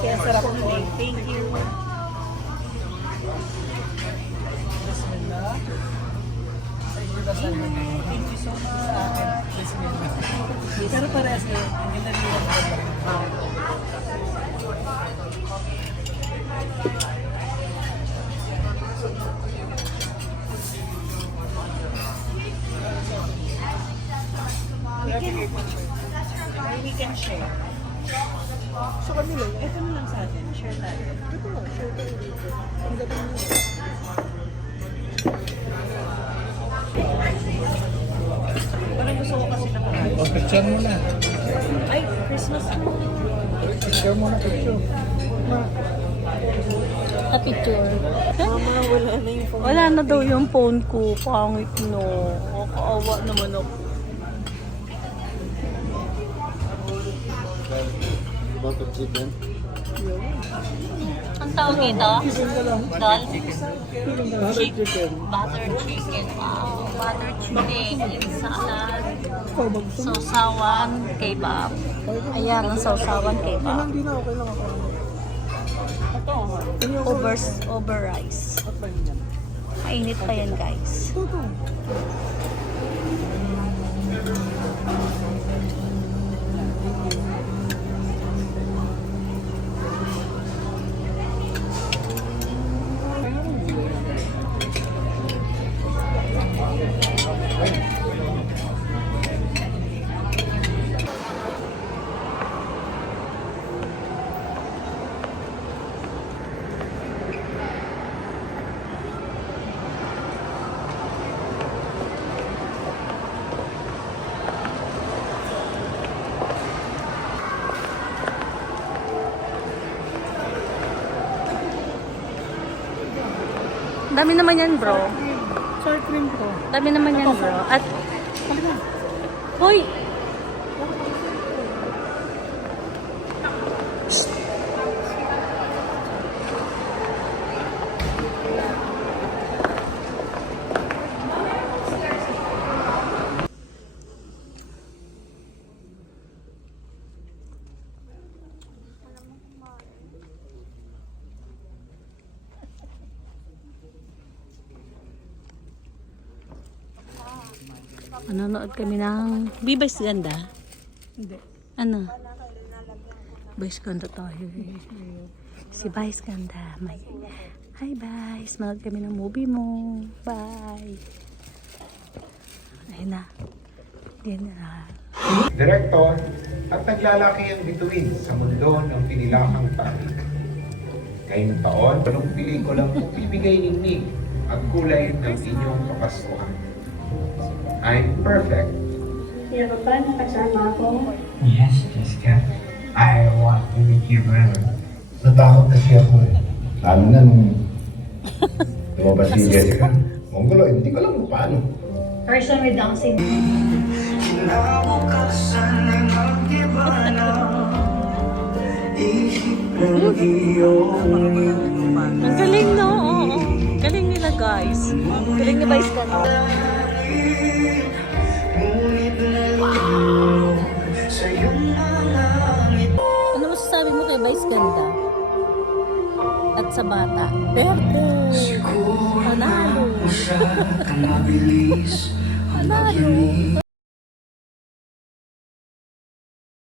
Kaya sarap ng day. Thank you. Bismillah. Thank you so much sa akin. Bismillah. Pero parehas na, hindi na liwan ko lang. We can share. Sa kanila, Ito na lang sa atin. Share tayo. ito nga, share tayo dito. Ang gabi nila. Parang gusto ko kasi nakaraan. O, picture mo na. Ay, Christmas mo. Picture mo na, picture. Sa picture. Mama, wala na yung phone. Wala na daw yung phone ko. Pangit no. Kaawa naman ako. Butter chicken. Ang tawag dito? Dol? Butter chicken. Butter chicken. Wow. Butter chicken. Salad. Ikaw, bagso. Sausawan. Kebab. Ayan, ang sausawan kebab. Hindi na, okay lang ako. Over rice. At ba yan? Mainit pa yan guys. Ito. Dami naman yan bro. Sour cream ko. Dami naman yan bro. At, hoy! Nanonood kami ng Vice Ganda. Hindi. Ano? Vice Ganda tayo eh. Si Vice Ganda. May... Hi Vice, manood kami ng movie mo. Bye. Ayun na. Yan na. Direktor at naglalaki ang bituin sa mundo ng pinilakang tawid. Ngayong taon, walong pelikulang bibigay ningning at kulay ng inyong kapaskuhan. I'm perfect. Sino ka ba? Nakasama ako. Yes, Jessica. I want to meet you forever. Natakot kasi ako eh. Lalo na nung lumabas si Jessica. Mongolo, hindi ko alam kung paano. Person with Down syndrome. Ang galing no? Oo. Galing nila guys. Galing ni Vice Ganda. Ano masasabi mo kay Vice Ganda? At sa bata? Berte! Panalo! Panalo!